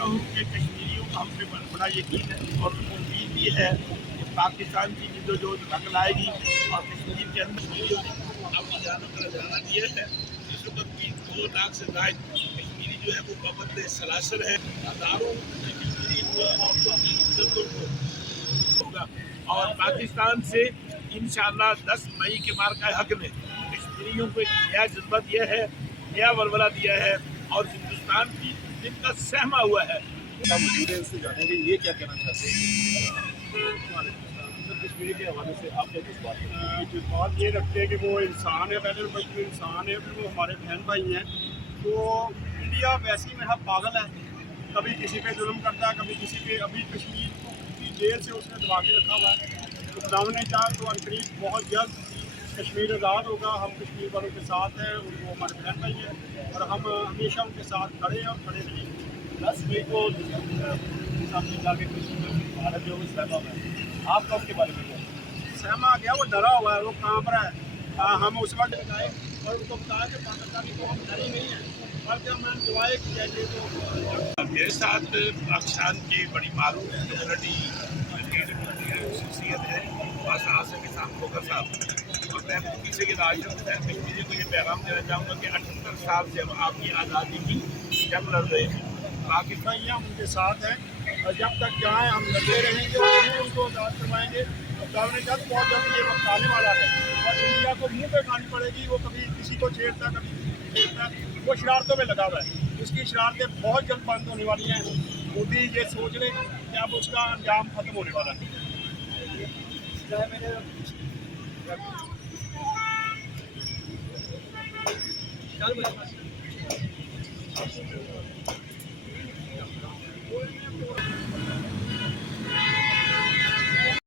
سمجھتا ہوں کہ کشمیریوں کا ہم پہ بڑا یقین ہے اور امید بھی ہے کہ پاکستان کی جدوجہد رنگ لائے گی اور کشمیر کے اندر کشمیریوں نے اپنی جانوں کا نذرانہ دیا ہے۔ اس وقت بھی 2 لاکھ سے زائد کشمیری جو ہے وہ پابند سلاسل ہے۔ ہزاروں کشمیری عورتوں کی عزت ہوگا اور پاکستان سے انشاءاللہ 10 مئی کے مارکہ حق میں کشمیریوں کو ایک نیا جذبہ دیا ہے، نیا ولولہ دیا ہے اور ہندوستان کی جن کا سہما ہوا ہے موجود ہے، اس سے جانیں گے یہ کیا کہنا چاہتے ہیں۔ کشمیری کے حوالے سے آپ کے جذبات یہ رکھتے ہیں کہ وہ انسان ہے، پہلے نمبر پہ انسان ہے، پھر وہ ہمارے بہن بھائی ہیں۔ تو انڈیا ویسی میں پاگل ہے، کبھی کسی پہ ظلم کرتا ہے، کبھی کسی پہ۔ ابھی کشمیر کو جیل سے اس نے دبا کے رکھا ہوا ہے۔ خدا نے چاہا تو عنقریب بہت جلد کشمیر آزاد ہوگا۔ ہم کشمیر والوں کے ساتھ ہیں، وہ ہمارے بہن بھائی ہیں اور ہم ہمیشہ ان کے ساتھ کھڑے ہیں اور کھڑے رہیں گے۔ 10 مئی کو سامنے جا کے کشمیر بھارت جو سہما ہے، آپ کا اس کے بارے میں کیا؟ سہما گیا، وہ ڈرا ہوا ہے، وہ کانپ رہا ہے۔ ہم اس وقت گئے اور ان کو بتایا کہ پاکستانی قوم ڈری نہیں ہے، بلکہ ہم نے دعائیں کی ہے کہ تو میرے ساتھ پاکستان کی بڑی معروف کمیونٹی شخصیت ہے بس آصف اسحاق کھوکھر صاحب، اور میں ان سے یہ راج کشمیری کو یہ پیغام دینا چاہوں گا کہ 78 سال سے ہم آپ کی آزادی کی جنگ لڑ رہے ہیں۔ پاکستانیاں ان کے ساتھ ہیں اور جب تک جائیں ہم لڑتے رہیں گے اور ان کو آزاد کروائیں گے۔ خدا نے جب بہت جلد یہ وقت آنے والا ہے اور انڈیا کو منہ پہ کھانی پڑے گی۔ وہ کبھی کسی کو چھیڑتا ہے، کبھی کسی کو چھیڑتا ہے، وہ شرارتوں میں لگا ہوا ہے۔ اس کی شرارتیں بہت جلد بند ہونے والی ہیں۔ مودی یہ سوچ لیں کہ اب اس کا انجام ختم ہونے والا ہے۔